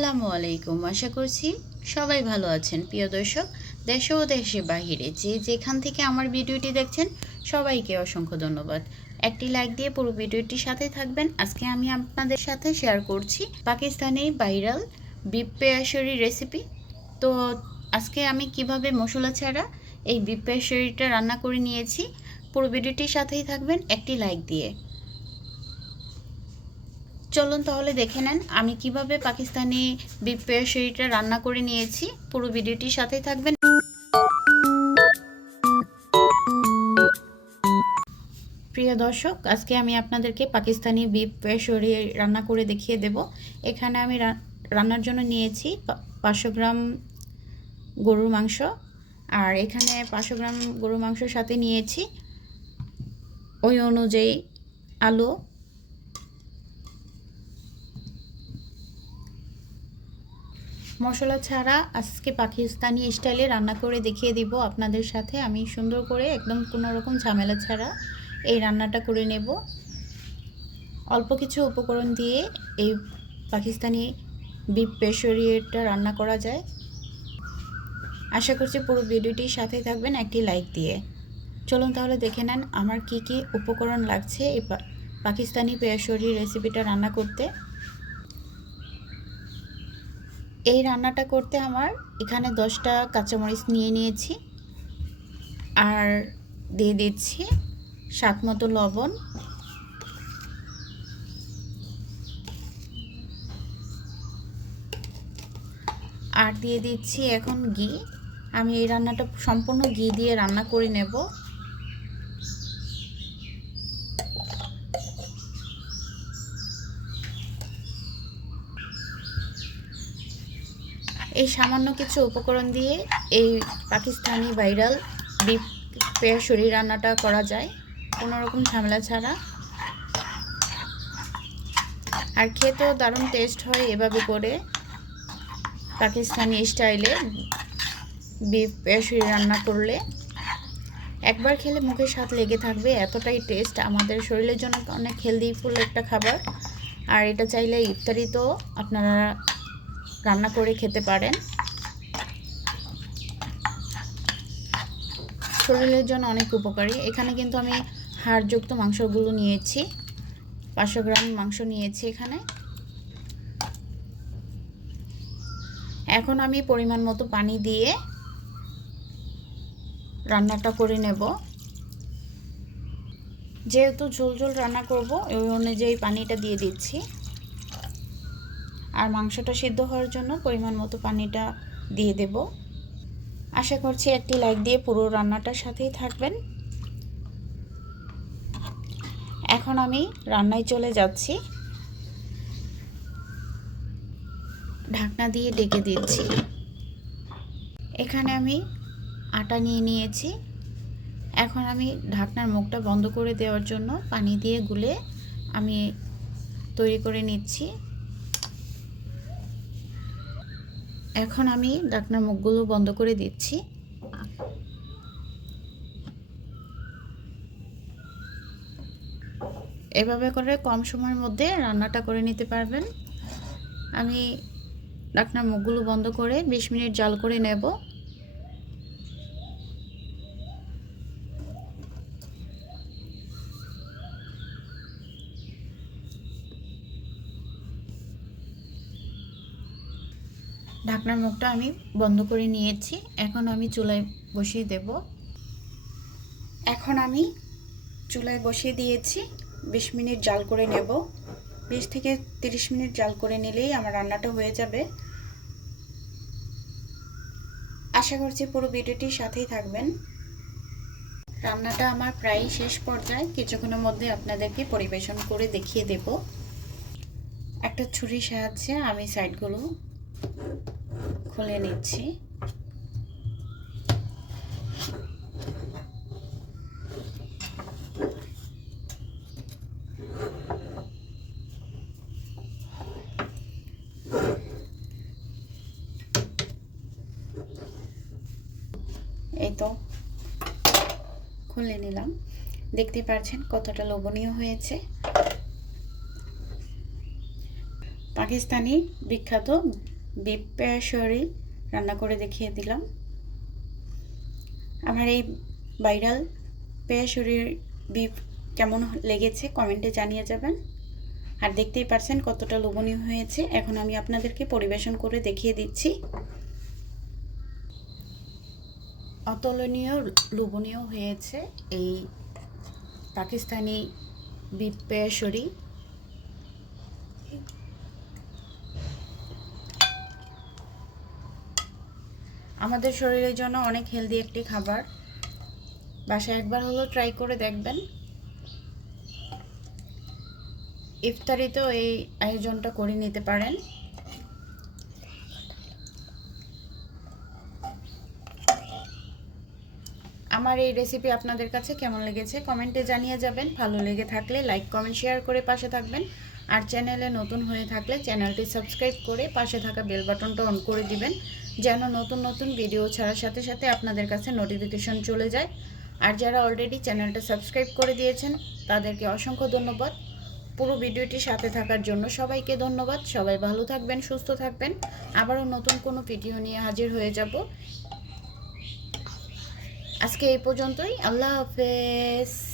আসসালামু আলাইকুম। আশা করছি সবাই ভালো আছেন। প্রিয় দর্শক, দেশ ও দেশের বাহিরে যে যেখান থেকে আমার ভিডিওটি দেখছেন সবাইকে অসংখ্য ধন্যবাদ। একটি লাইক দিয়ে পুরো ভিডিওটির সাথে থাকবেন। আজকে আমি আপনাদের সাথে শেয়ার করছি পাকিস্তানি ভাইরাল বিফ পেয়াশরি রেসিপি। তো আজকে আমি কিভাবে মশলা ছাড়া এই বিফ পেয়াশরিটা রান্না করে নিয়েছি, পুরো ভিডিওটির সাথেই থাকবেন একটি লাইক দিয়ে। চলুন তাহলে দেখে নেন আমি কিভাবে পাকিস্তানি বিফ পেয়াশরিটা রান্না করে নিয়েছি। পুরো ভিডিওটির সাথেই থাকবেন। প্রিয় দর্শক, আজকে আমি আপনাদেরকে পাকিস্তানি বিফ পেয়াশরি রান্না করে দেখিয়ে দেব। এখানে আমি রান্নার জন্য নিয়েছি 500 গ্রাম গরুর মাংস, আর এখানে 500 গ্রাম গরুর মাংসের সাথে নিয়েছি ওই অনুযায়ী আলু, মশলা ছাড়া আজকে পাকিস্তানি স্টাইলে রান্না করে দেখিয়ে দিব আপনাদের সাথে। আমি সুন্দর করে একদম কোনো রকম ঝামেলা ছাড়া এই রান্নাটা করে নেব। অল্প কিছু উপকরণ দিয়ে এই পাকিস্তানি বিফ পেয়াশরিটা রান্না করা যায়। আশা করছি পুরো ভিডিওটির সাথেই থাকবেন একটি লাইক দিয়ে। চলুন তাহলে দেখে নেন আমার কি কি উপকরণ লাগছে এই পাকিস্তানি পেয়াশরি রেসিপিটা রান্না করতে। এই রান্নাটা করতে আমার এখানে 10টা কাঁচামরিচ নিয়ে নিয়েছি, আর দিয়ে দিচ্ছি স্বাদ মতো লবণ, আর দিয়ে দিচ্ছি এখন ঘি। আমি এই রান্নাটা সম্পূর্ণ ঘি দিয়ে রান্না করে নেব। এই সামান্য কিছু উপকরণ দিয়ে এই পাকিস্তানি ভাইরাল বিফ পেয়াশরি রান্নাটা করা যায় কোনো রকম ঝামেলা ছাড়া, আর খেতেও দারুণ টেস্ট হয় এভাবে করে পাকিস্তানি স্টাইলে বিফ পেয়াশরি রান্না করলে। একবার খেলে মুখে স্বাদ লেগে থাকবে, এতটাই টেস্ট। আমাদের শরীরের জন্য অনেক হেলদিফুল একটা খাবার, আর এটা চাইলে ইফতারিতেও আপনারা রান্না করে খেতে পারেন। শরীরের জন্য অনেক উপকারী। এখানে কিন্তু আমি হাড়যুক্ত মাংসগুলো নিয়েছি, 500 গ্রাম মাংস নিয়েছি এখানে। এখন আমি পরিমাণ মতো পানি দিয়ে রান্নাটা করে নেব। যেহেতু ঝোল ঝোল রান্না করব ওই অনুযায়ী পানিটা দিয়ে দিচ্ছি, আর মাংসটা সিদ্ধ হওয়ার জন্য পরিমাণ মতো পানিটা দিয়ে দেব। আশা করছি একটি লাইক দিয়ে পুরো রান্নাটার সাথেই থাকবেন। এখন আমি রান্নায় চলে যাচ্ছি। ঢাকনা দিয়ে ঢেকে দিচ্ছি। এখানে আমি আটা নিয়ে নিয়েছি। এখন আমি ঢাকনার মুখটা বন্ধ করে দেওয়ার জন্য পানি দিয়ে গুলে আমি তৈরি করে নিচ্ছি। এখন আমি ঢাকনার মুখগুলো বন্ধ করে দিচ্ছি। এভাবে করে কম সময়ের মধ্যে রান্নাটা করে নিতে পারবেন। আমি ঢাকনার মুখগুলো বন্ধ করে 20 মিনিট জাল করে নেব। ঢাকনার মুখটা আমি বন্ধ করে নিয়েছি। এখন আমি চুলায় বসিয়ে দেব। এখন আমি চুলায় বসিয়ে দিয়েছি, 20 মিনিট জাল করে নেব। 20 থেকে 30 মিনিট জাল করে নিলেই আমার রান্নাটা হয়ে যাবে। আশা করছি পুরো ভিডিওটির সাথেই থাকবেন। রান্নাটা আমার প্রায় শেষ পর্যায়ে, কিছুক্ষণের মধ্যে আপনাদেরকে পরিবেশন করে দেখিয়ে দেব। একটা ছুরির সাহায্যে আমি সাইডগুলো খুলে নিচ্ছি। এই তো খুলে নিলাম। দেখতে পাচ্ছেন কতটা লোভনীয় হয়েছে। পাকিস্তানি বিখ্যাত বিফ পেশরি রান্না করে দেখিয়ে দিলাম। আমার এই ভাইরাল পেশরির বিফ কেমন লেগেছে কমেন্টে জানিয়ে যাবেন। আর দেখতেই পারছেন কতটা লোভনীয় হয়েছে। এখন আমি আপনাদেরকে পরিবেশন করে দেখিয়ে দিচ্ছি। অতুলনীয় লোভনীয় হয়েছে এই পাকিস্তানি বিফ পেশরি। আমাদের শরীরের জন্য অনেক হেলদি একটি খাবার। বাসায় একবার হলেও ট্রাই করে দেখবেন। ইফতারিতেও এই আয়োজনটা করে নিতে পারেন। আমার এই রেসিপি আপনাদের কাছে কেমন লেগেছে কমেন্টে জানিয়ে যাবেন। ভালো লেগে থাকলে লাইক কমেন্ট শেয়ার করে পাশে থাকবেন। আর চ্যানেলে নতুন হয়ে থাকলে চ্যানেলটি সাবস্ক্রাইব করে পাশে থাকা বেল বাটনটা অন করে দিবেন, যেন নতুন নতুন ভিডিও ছাড়ার সাথে সাথে আপনাদের কাছে নোটিফিকেশন চলে যায়। আর যারা অলরেডি চ্যানেলটা সাবস্ক্রাইব করে দিয়েছেন তাদেরকে অসংখ্য ধন্যবাদ পুরো ভিডিওটির সাথে থাকার জন্য। সবাইকে ধন্যবাদ। সবাই ভালো থাকবেন, সুস্থ থাকবেন। আবারও নতুন কোনো ভিডিও নিয়ে হাজির হয়ে যাব। আজকে এই পর্যন্তই। আল্লাহ হাফেজ।